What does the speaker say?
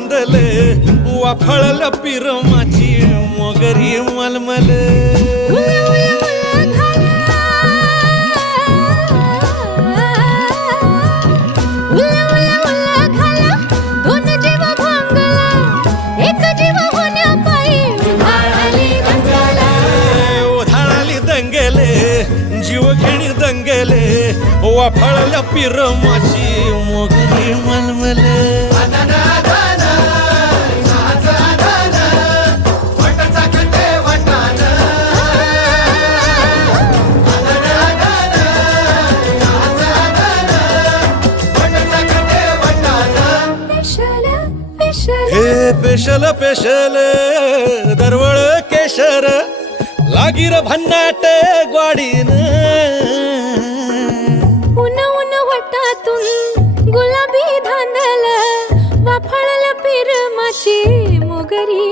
धांदले वाफळल पिरमाची मोगरी मलमल जीवघेणी दंगले वाफळल्या पिरमाची मोगरी मलमले हे special special दरवळ केशर लागीर भन्नाट ग्वाडीन उन उन वटातून गुलाबी धांदल वाफळल पिरमाची मोगरी